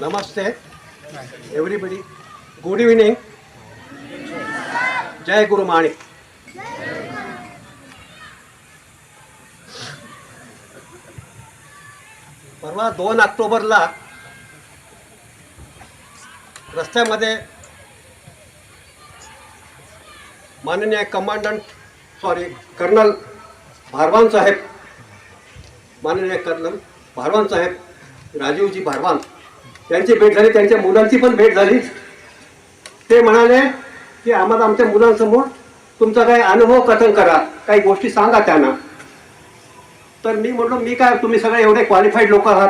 नमस्ते everybody, good evening. जय गुरु माणिक. परवा 2 ऑक्टोबरला रस्त्यामध्ये माननीय कर्नल भारवान साहेब, माननीय कर्नल भारवान साहेब, राजीवजी भारवान यांची भेट झाली. त्यांच्या मुलांची पण भेट झाली. ते म्हणाले की आम्हाला आमच्या मुलांसमोर तुमचा काही अनुभव कथन करा, काही गोष्टी सांगा त्यांना. तर मी म्हणलो मी काय, तुम्ही सगळे एवढे क्वालिफाइड लोक आहात,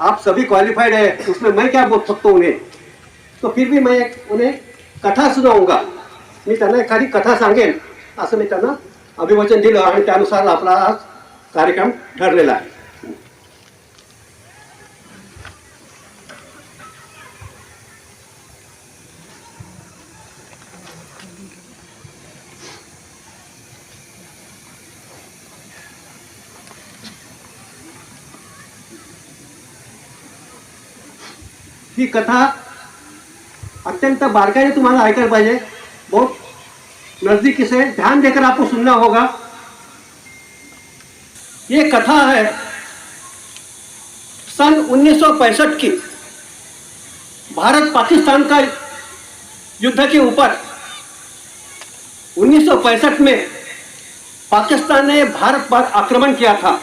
आप सभी क्वालिफाइड है, उसमें मैं क्या बोल सकता हूँ उन्हें. तो फिर भी मैं उन्हें कथा सुनाऊंगा. मी त्यांना एखादी कथा सांगेन असं मी त्यांना अभिवचन दिलं आणि त्यानुसार आपला आज कार्यक्रम ठरलेला आहे. ही कथा अत्यंत बारकाईने तुम्हाला ऐकायला पाहिजे. बहुत नजदीकी से ध्यान देकर आपको सुनना होगा. ये कथा है सन 1965 की, भारत पाकिस्तान का युद्ध के ऊपर. 1965 में पाकिस्तान ने भारत पर आक्रमण किया था,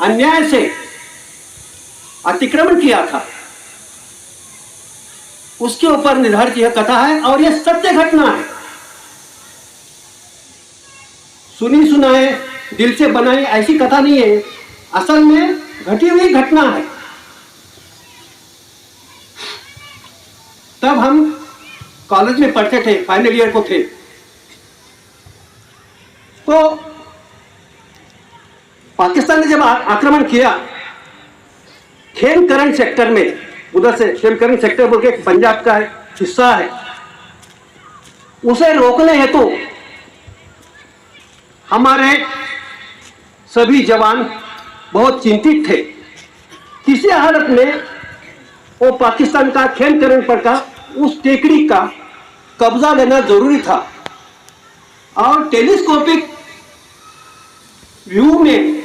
अन्याय से अतिक्रमण किया था. उसके ऊपर निर्धारित यह कथा है और यह सत्य घटना है. सुनी सुनाए, दिल से बनाई ऐसी कथा नहीं है, असल में घटी हुई घटना है. तब हम कॉलेज में पढ़ते थे, फाइनल ईयर को थे. तो पाकिस्तान ने जब आक्रमण किया खेमकरण सेक्टर में, उधर से खेमकरण सेक्टर बोल के पंजाब का हिस्सा है, उसे रोकने हेतु हमारे सभी जवान बहुत चिंतित थे. किसी हालत में वो पाकिस्तान का खेमकरण पर का उस टेकड़ी का कब्जा लेना जरूरी था और टेलीस्कोपिक व्यू में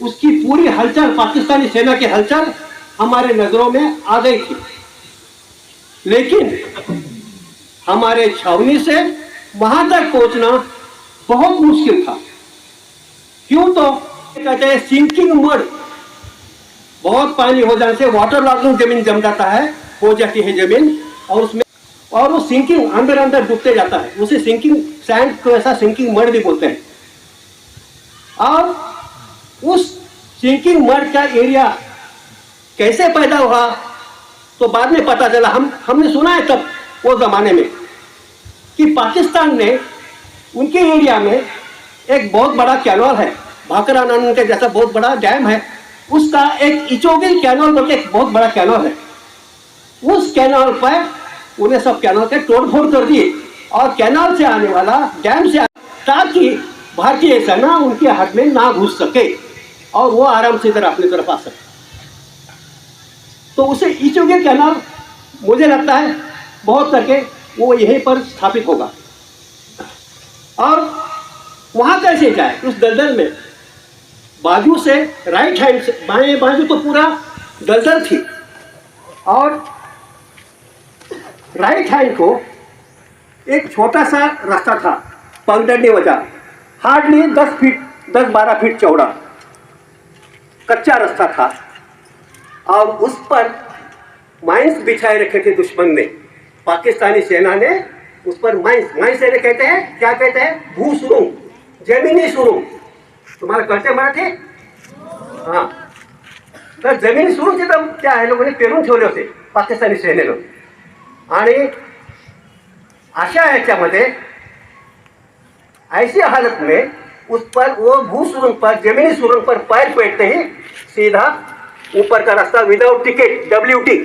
उसकी पूरी हलचल, पाकिस्तानी सेना की हलचल हमारे नजरों में आ गई थी. लेकिन हमारे छावनी से वहां तक पहुंचना बहुत मुश्किल था. क्यों? तो कहते हैं सिंकिंग मड, बहुत पानी हो जाने से वाटर लॉगिंग जमीन जम जाता है, हो जाती है जमीन, और वो सिंकिंग अंदर अंदर डूबते जाता है. उसे सिंकिंग सैंड को ऐसा सिंकिंग मड भी बोलते हैं. और उस सिंकिंग मड का एरिया कैसे पैदा हुआ तो बाद में पता चला. हमने सुना है तब वो जमाने में कि पाकिस्तान ने उनके एरिया में एक बहुत बड़ा कैनाल है, भाकरा नानन के जैसा बहुत बड़ा डैम है, उसका एक इचोगिल कैनाल बोल के एक बहुत बड़ा कैनाल है. उस कैनाल पर उन्हें सब कैनाल के तोड़फोड़ कर दिए और कैनाल से आने वाला डैम से, ताकि भारतीय सेना उनके हाथ में ना घुस सके और वो आराम से इधर अपनी तरफ आ सके. तो उसे इचोगिल कैनाल मुझे लगता है बहुत करके वो यहीं पर स्थापित होगा. और वहां कैसे जाए उस दलदल में? बाजू से राइट हैंड से, बाएं बाजू तो पूरा दलदल थी और राइट हैंड को एक छोटा सा रास्ता था, पगडंडी वजह, हार्डली 10-12 फीट चौड़ा कच्चा रास्ता था. और उस पर माइंस बिछाए रखे थे दुश्मन ने, पाकिस्तानी सेना ने उस पर माइंस से कहते हैं, क्या कहते हैं, भूसुरुंग, जमीनी सुरुंग. तुम्हारा कळते मराठी? हां. तर जमिनी सुरुंग तिथं त्या लोकांनी पेरून ठेवले होते पाकिस्तानी सेनेनं. आणि अशा याच्यामध्ये ऐसी हालत में उस पर वो भूसुरंग पर, जमीनी सुरंग पर पैर फेंकते ही सीधा ऊपर का रास्ता विदाउट टिकट, WT,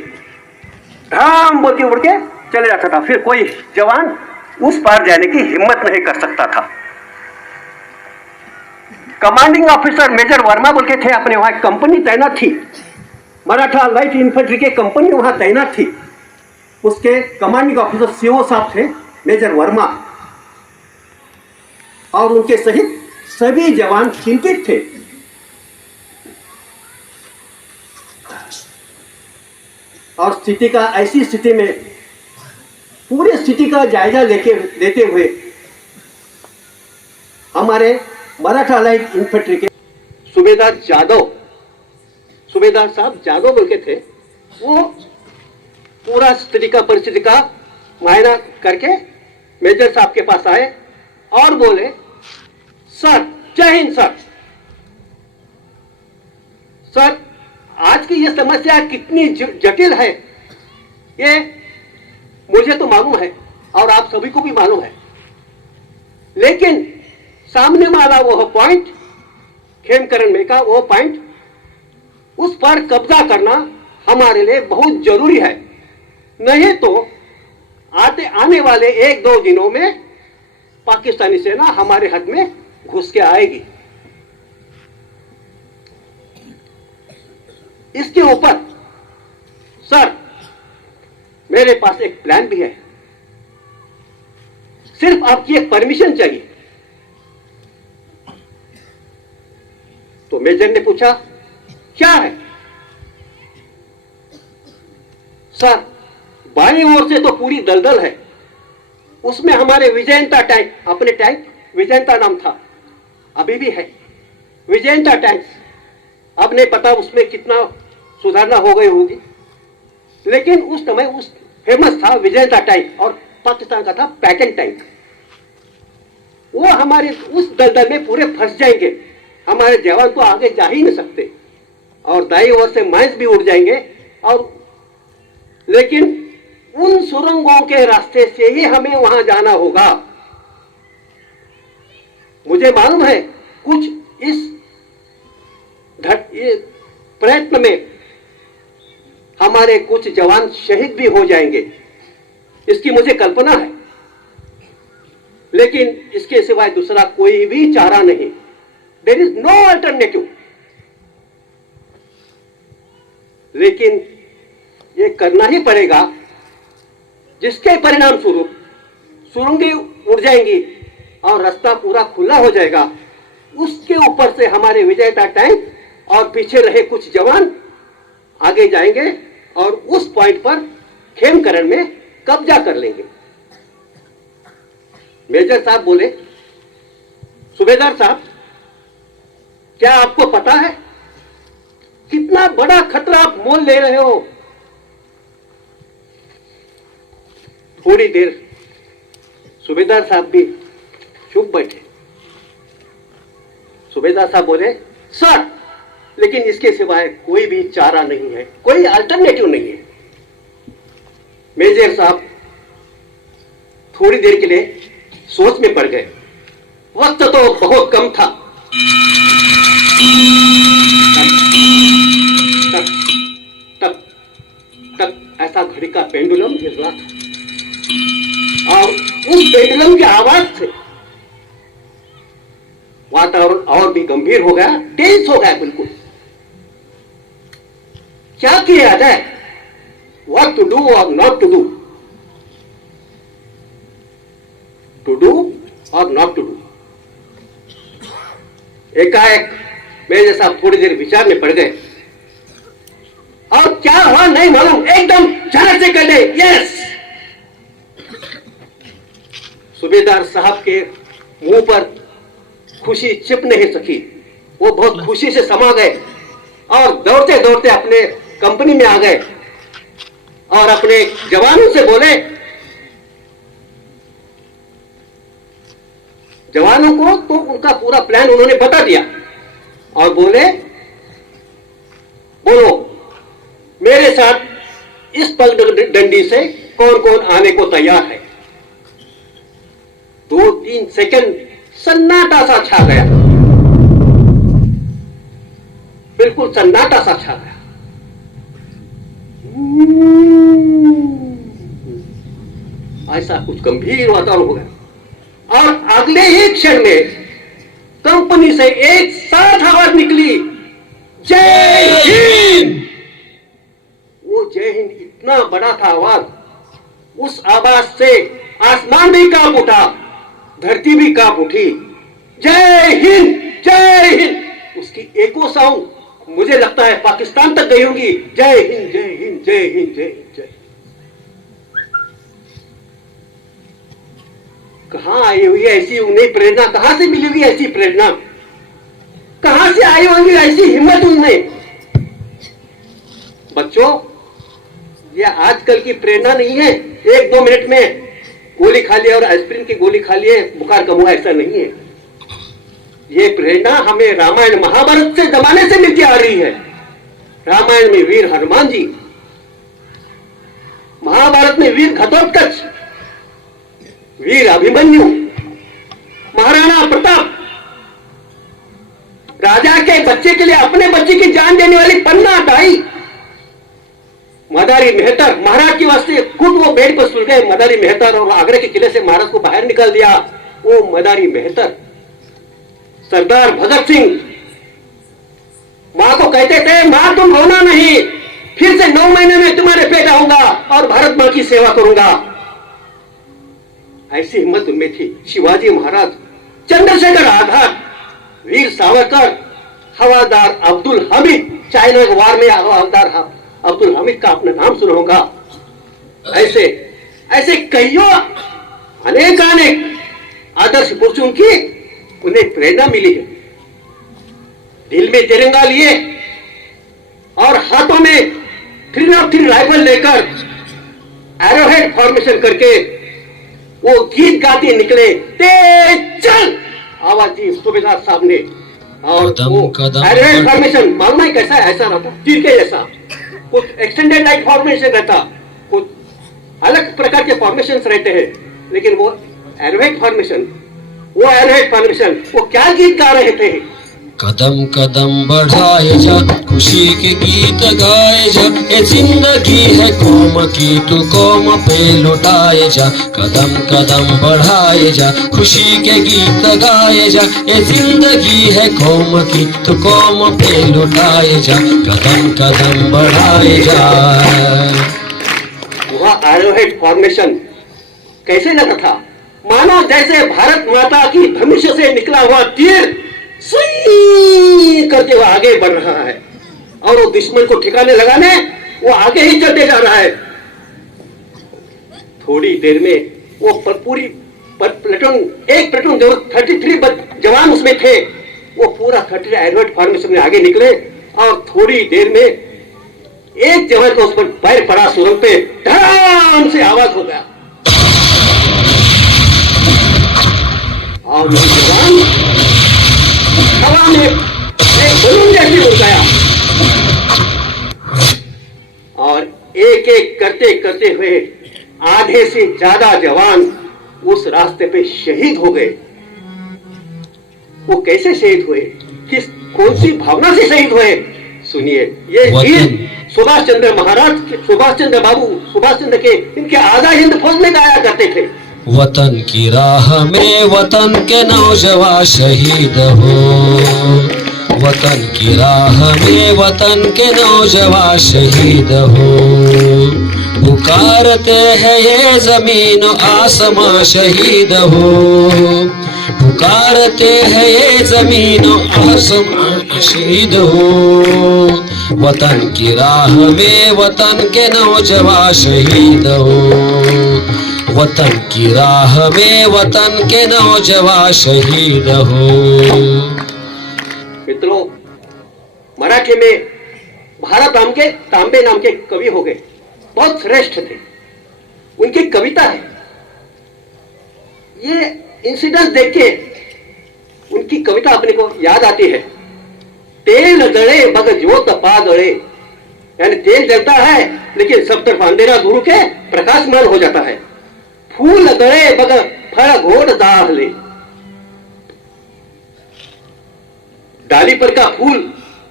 धाम बोल के उड़ के चले जाता था. फिर कोई जवान उस पार जाने की हिम्मत नहीं कर सकता था. कमांडिंग ऑफिसर मेजर वर्मा बोल के थे, अपने वहां कंपनी तैनात थी. मराठा लाइट इन्फेंट्री के कंपनी वहां तैनात थी। उसके कमांडिंग ऑफिसर सीओ साहब थे मेजर वर्मा, और उनके सहित सभी जवान चिंतित थे। और स्थिति का ऐसी स्थिति में पूरी स्थिति का जायजा लेते हुए हमारे मराठा लाइट इन्फेंट्री के सूबेदार साहब जादव बोल के थे, वो पूरा स्थिति का परिस्थिति का मुआयना करके मेजर साहब के पास आए और बोले, सर जय हिंद सर, आज की ये समस्या कितनी जटिल है ये मुझे तो मालूम है और आप सभी को भी मालूम है, लेकिन सामने वाला वो पॉइंट, खेमकरण में का वो पॉइंट, उस पर कब्जा करना हमारे लिए बहुत जरूरी है। नहीं तो आने वाले 1-2 दिनों में पाकिस्तानी सेना हमारे हद में घुस के आएगी। इसके ऊपर सर मेरे पास एक प्लान भी है, सिर्फ आपकी एक परमिशन चाहिए। तो मेजर ने पूछा, क्या है? सर बाईं ओर से तो पूरी दलदल है, उसमें हमारे विजयंता टैंक, अपने टैंक विजयंता नाम था, अभी भी है विजयंता टैंक। अब नहीं पता उसमें कितना सुधारना हो गई होगी, लेकिन उस समय उस फेमस था विजयंता टैंक, और पाकिस्तान का था पैटर्न टैंक। वो हमारे उस दलदल में पूरे फंस जाएंगे, हमारे जवान तो आगे जा ही नहीं सकते, और दाईं ओर से माइंस भी उड़ जाएंगे। और लेकिन उन सुरंगों के रास्ते से ही हमें वहां जाना होगा। मुझे मालूम है कुछ इस प्रयत्न में हमारे कुछ जवान शहीद भी हो जाएंगे, इसकी मुझे कल्पना है, लेकिन इसके सिवाय दूसरा कोई भी चारा नहीं। There is no alternative. लेकिन ये करना ही पड़ेगा, जिसके परिणाम स्वरूप सुरंगें उड़ जाएंगी और रास्ता पूरा खुला हो जाएगा। उसके ऊपर से हमारे विजयता टैंक और पीछे रहे कुछ जवान आगे जाएंगे और उस पॉइंट पर खेमकरण में कब्जा कर लेंगे। मेजर साहब बोले, सूबेदार साहब क्या आपको पता है कितना बड़ा खतरा आप मोल ले रहे हो? थोड़ी देर सूबेदार साहब भी चुप बैठे। सूबेदार साहब बोले, सर लेकिन इसके सिवाय कोई भी चारा नहीं है, कोई अल्टरनेटिव नहीं है। मेजर साहब थोड़ी देर के लिए सोच में पड़ गए। वक्त तो बहुत कम था। तब ऐसा घड़ी का पेंडुलम हिल रहा था, और उस पेंडुलम की आवाज से वातावरण और भी गंभीर हो गया, टेंस हो गया बिल्कुल। क्या किया जाए? व्हाट टू डू और not to do, to do और नॉट टू डू। एकाएक मेरे साहब थोड़ी देर विचार में पड़ गए, और क्या हुआ नहीं मालूम, एकदम झटक से कर दे यस। सूबेदार साहब के मुंह पर खुशी छिप नहीं सकी, वो बहुत खुशी से समा गए और दौड़ते दौड़ते अपने कंपनी में आ गए और अपने जवानों से बोले, जवानों को तो उनका पूरा प्लान उन्होंने बता दिया और बोले, बोलो मेरे साथ इस पगडंडी से कौन कौन आने को तैयार है? 2-3 सेकंड सन्नाटा सा छा गया, बिल्कुल सन्नाटा सा छा गया। ऐसा कुछ गंभीर वातावरण हो गया, और अगले ही क्षण में कंपनी से एक साथ आवाज निकली, जय हिंद। इतना बड़ा था आवाज, उस आवाज से आसमान भी कांप उठा, धरती भी कांप उठी। जय हिंद, जय हिंद, उसकी एको साउंड मुझे लगता है पाकिस्तान तक गई होगी। जय हिंद, जय हिंद, जय हिंद, जय हिंद, जय। कहां आई हुई ऐसी उन्हें प्रेरणा, कहां से मिली हुई ऐसी प्रेरणा, कहां से आई होंगी ऐसी हिम्मत उनमें? बच्चों, यह आजकल की प्रेरणा नहीं है, 1-2 मिनट में गोली खा लिया और एस्पिरिन की गोली खा लिए बुखार कम हुआ, ऐसा नहीं है। यह प्रेरणा हमें रामायण महाभारत से जमाने से मिलती आ रही है। रामायण में वीर हनुमान जी, महाभारत में वीर घटोत्कच, वीर अभिमन्यु, महाराणा प्रताप, राजा के बच्चे के लिए अपने बच्चे की जान देने वाली पन्ना दाई, मदारी मेहतर, महाराज के वास्ते खुद वो बेड पर सुल गए मदारी मेहतर, और आगरा के किले से महाराज को बाहर निकाल दिया वो मदारी मेहतर। सरदार भगत सिंह मां को कहते थे, मां तुम रोना नहीं, फिर से 9 महीने में तुम्हारे पेट आऊंगा और भारत मां की सेवा करूंगा। ऐसी हिम्मत उनमें थी। शिवाजी महाराज, चंद्रशेखर आजाद, वीर सावरकर, हवालदार अब्दुल हमीद, चाइना के वार में हवालदार अब्दुल हमीद का अपना नाम सुना होगा। ऐसे ऐसे कईयों अनेक आदर्श पुरुषों की उन्हें प्रेरणा मिली है। दिल में तिरंगा लिए और हाथों में 303 राइफल लेकर एरोहेड फॉर्मेशन करके वो गीत गाते निकले, तेज चल, आवाज दी सूबेदार साहब ने। और वो एरोहेड फॉर्मेशन मालूम है कैसा है? ऐसा रहता तीर के जैसा, कुछ एक्सटेंडेड लाइट फॉर्मेशन रहता, कुछ अलग प्रकार के फॉर्मेशंस रहते हैं, लेकिन वो एरोहेड फॉर्मेशन, वो क्या गीत गा रहे थे? कदम कदम बढ़ाए जा, खुशी के गीत गाए जा, ये जिंदगी है कौम की, तू कौम पे लुटाए जा। कदम कदम बढ़ाए जा, खुशी के गीत गाए जा, ये जिंदगी है कौम की, तू कौम पे लुटाए जा। कदम कदम बढ़ाए जा। वह एरोहेड फॉर्मेशन कैसे लगा था? मानो जैसे भारत माता की धनुष से निकला हुआ तीर सुई करके वो आगे बढ़ रहा है और वो दुश्मन को ठिकाने लगाने वो आगे ही चलते जा रहा है। थोड़ी देर में वो पूरी प्लेटून, एक प्लेटून जो 33 जवान उसमें थे, वो पूरा 30 एरोहेड फॉर्मेशन में आगे निकले और थोड़ी देर में एक जवान को उस पर पैर पड़ा, सुरंग पे धड़ाम से आवाज हो गया और जवान हवा में एक बलून जैसे उड़ गया और एक एक करते करते हुए आधे से ज्यादा जवान उस रास्ते पे शहीद हो गए। वो कैसे शहीद हुए, किस कौन सी भावना से शहीद हुए? सुनिए, ये गीत सुभाष चंद्र महाराज, सुभाष चंद्र बाबू, सुभाष चंद्र के इनके आजाद हिंद फौज में गाया करते थे। वतन की राह में वतन के नौजवान शहीद हो, वतन की राह में वतन के नौजवान शहीद हो। पुकारते हैं ये जमीन आसमां शहीद हो, पुकारते हैं ये जमीन आसमां शहीद हो। वतन की राह में वतन के नौजवान शहीद हो, वतन की राह में वतन के नौजवान शहीद हो। मित्रों, मराठी में भारत तांबे नाम के कवि हो गए, बहुत श्रेष्ठ थे। उनकी कविता है, ये इंसिडेंट देख के उनकी कविता अपने को याद आती है। तेल जले बग ज्योत पादळे, यानी तेल जलता है लेकिन सब तरफ अंधेरा दूर के प्रकाशमान हो जाता है। फूल दड़े बग फल घोट दाहले, डाली पर का फूल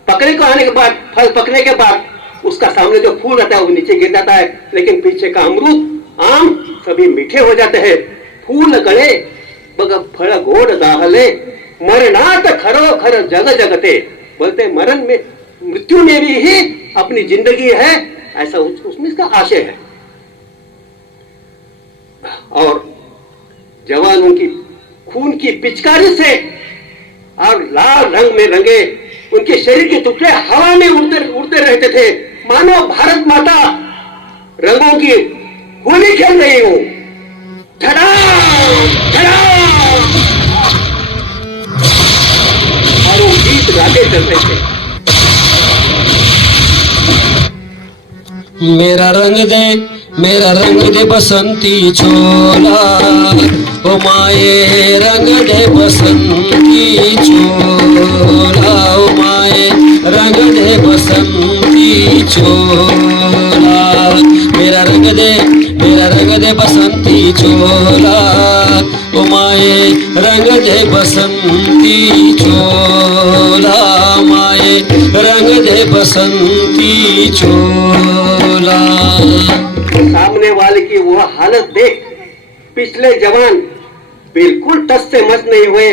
पकने को आने के बाद, फल पकने के बाद उसका सामने जो फूल रहता है वो नीचे गिर जाता है, लेकिन पीछे का अमरूद आम सभी मीठे हो जाते हैं। फूल गले बग फल घोट दाहले, मरनात खरो खर जग जगते, बोलते मरण में, मृत्यु में भी ही अपनी जिंदगी है ऐसा उसमें इसका आशय है। और जवान उनकी खून की पिचकारी से और लाल रंग में रंगे उनके शरीर के टुकड़े हवा में उड़ते रहते थे, मानो भारत माता रंगों की होली खेल रही हो। धड़ाम धड़ाम और वो गीत गाते चल रहे थे। मेरा रंग दे बसंती चोला, ओ माए रंग दे बसंती चोला, ओ माए रंग दे बसंती चोला। मेरा रंग दे बसंती चोला, ओ माए रंग दे बसंती चोला, माए रंग दे बसंती चोला। सामने वाले की वो हालत देख पिछले जवान बिल्कुल टस से मस नहीं हुए।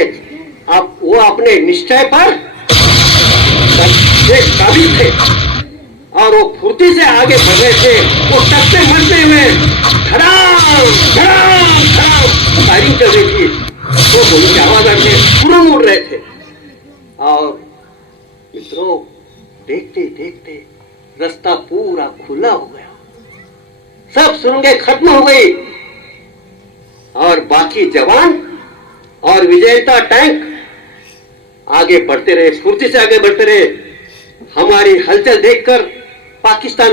अब वो अपने निश्चय पर काबिल थे और वो फुर्ती से आगे बढ़ रहे थे। वो टस से मस नहीं हुए। धड़ाम धड़ाम धड़ाम फायरिंग चल रही थी। तो गोली की आवाज आ रही, तुरंत उड़ रहे थे। और मित्रों, देखते देखते रास्ता पूरा खुला हो गया, सब सुरंगें खत्म हो गई और बाकी जवान और विजेता टैंक आगे बढ़ते रहे, फुर्ती से आगे बढ़ते रहे। हमारी हलचल देखकर पाकिस्तान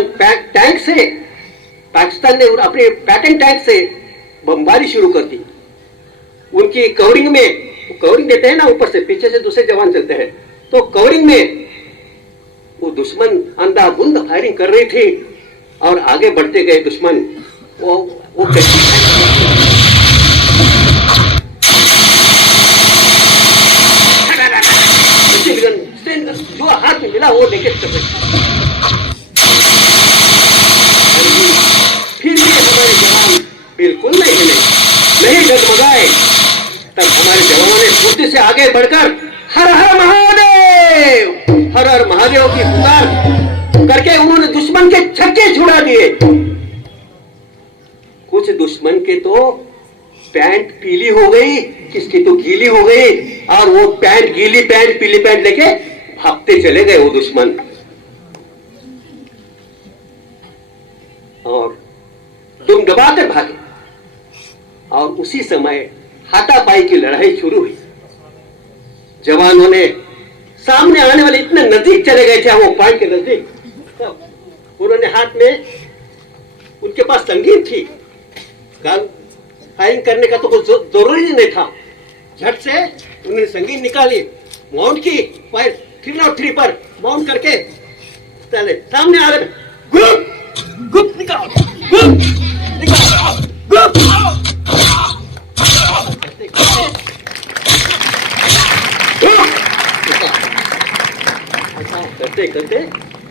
ने अपने पैटर्न टैंक से बमबारी शुरू कर दी। उनकी कवरिंग देते हैं ना, ऊपर से पीछे से दूसरे जवान चलते हैं, तो कवरिंग में वो दुश्मन अंधाधुंध फायरिंग कर रही थी और आगे बढ़ते गए दुश्मन। वो जो हाथ में मिला वो लेके चल रहे। फिर भी हमारे जवान बिल्कुल नहीं हिले, नहीं डगमगाए। तब हमारे जवानों ने फुर्ती से आगे बढ़कर हर हर महादेव की पुकार करके उन्होंने दुश्मन के छक्के छुड़ा दिए। कुछ दुश्मन के तो पैंट पीली हो गई, किसकी तो गीली हो गई, और वो गीली पैंट पीली पैंट लेके भागते चले गए वो दुश्मन। और तुम दबाकर भागे और उसी समय हाथापाई की लड़ाई शुरू हुई। जवानों ने सामने आने वाले इतने नजदीक चले गए थे, वो पॉइंट के नजदीक, उन्होंने हाथ में, उनके पास संगीत थी, फायरिंग करने का तो कुछ जरूरी नहीं था। झट से उन्होंने संगीत निकाली, माउंट की, 303 पर माउंट करके चले सामने आ रहे। गुप निकाल, करते करते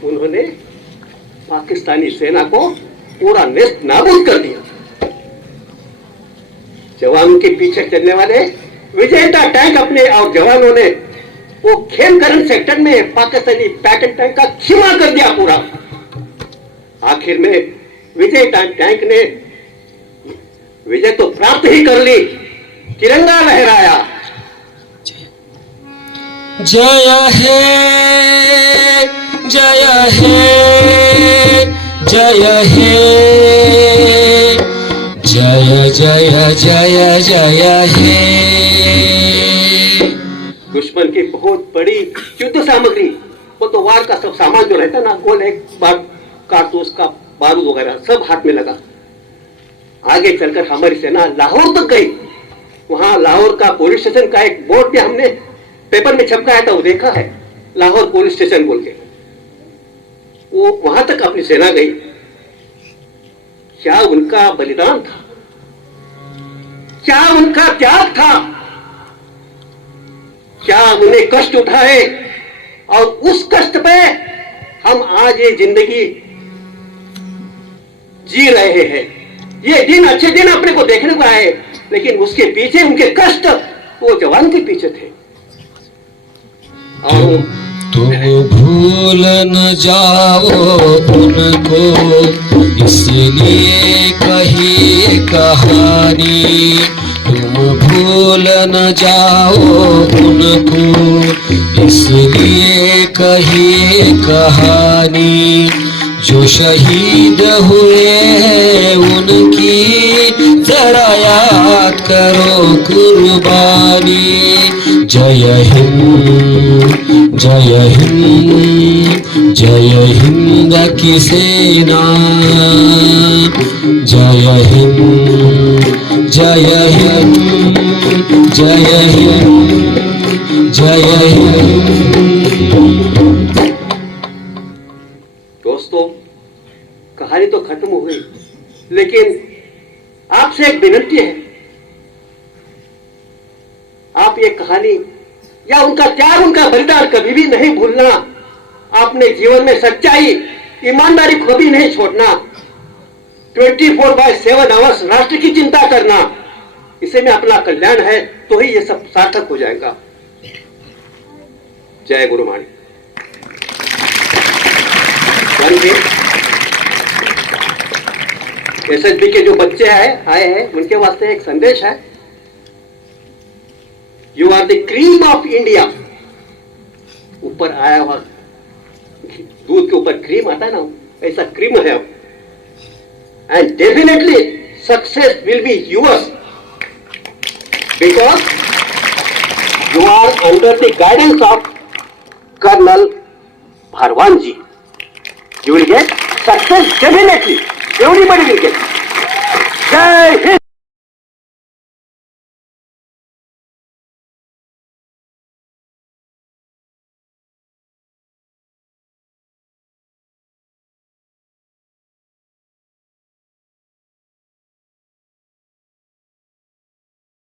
उन्होंने पाकिस्तानी सेना को पूरा नेस्त नाबूद कर दिया। जवानों के पीछे चलने वाले विजेता टैंक अपने और जवानों ने वो खेमकरण सेक्टर में पाकिस्तानी पैटर्न टैंक का खिमा कर दिया पूरा। आखिर में विजेता टैंक ने विजय तो प्राप्त ही कर ली, तिरंगा लहराया। जय हे जय हे जय हे जय जय जय जय हे। दुश्मन की बहुत बड़ी युद्ध सामग्री, वो तो वार का सब सामान जो रहता ना, गोले, कारतूस का बारूद वगैरह सब हाथ में लगा। आगे चलकर हमारी सेना लाहौर तक गई। वहां लाहौर का पुलिस स्टेशन का एक बोर्ड भी हमने पेपर में छपकाया था, वो देखा है, लाहौर पुलिस स्टेशन बोल के। वो वहां तक अपनी सेना गई। क्या उनका बलिदान था, क्या उनका त्याग था, क्या उन्हें कष्ट उठाए, और उस कष्ट पे हम आज ये जिंदगी जी रहे हैं। ये दिन, अच्छे दिन अपने को देखने को आए, लेकिन उसके पीछे उनके कष्ट वो जवान के पीछे थे। तुम भूल न जाओ उनको, इसलिए कही कहानी। तुम भूल न जाओ उनको, इसलिए कही कहानी। जो शहीद हुए हैं उनकी जरा याद करो कुर्बानी। जय हिंद, जय हिंद, जय हिंद की सेना। जय हिंद, जय हिंद, जय हिंद, जय हिंद। दोस्तों, कहानी तो खत्म हो गई, लेकिन आपसे एक विनती है, आप ये कहानी या उनका त्याग, उनका बलिदान कभी भी नहीं भूलना। आपने जीवन में सच्चाई, ईमानदारी को भी नहीं छोड़ना। 24/7 आवर्स राष्ट्र की चिंता करना, इसे में अपना कल्याण है तो ही ये सब सार्थक हो जाएगा। जय गुरुवाणी। एसएसबी के जो बच्चे आए हैं उनके वास्ते एक संदेश है। You are the cream of India. ऊपर आया हुआ दूध के ऊपर क्रीम आता है ना, ऐसा क्रीम है अब। And definitely success will be yours, because you are under the guidance of colonel Bharwan ji. You will get success definitely. Everybody will get. Jai Hind.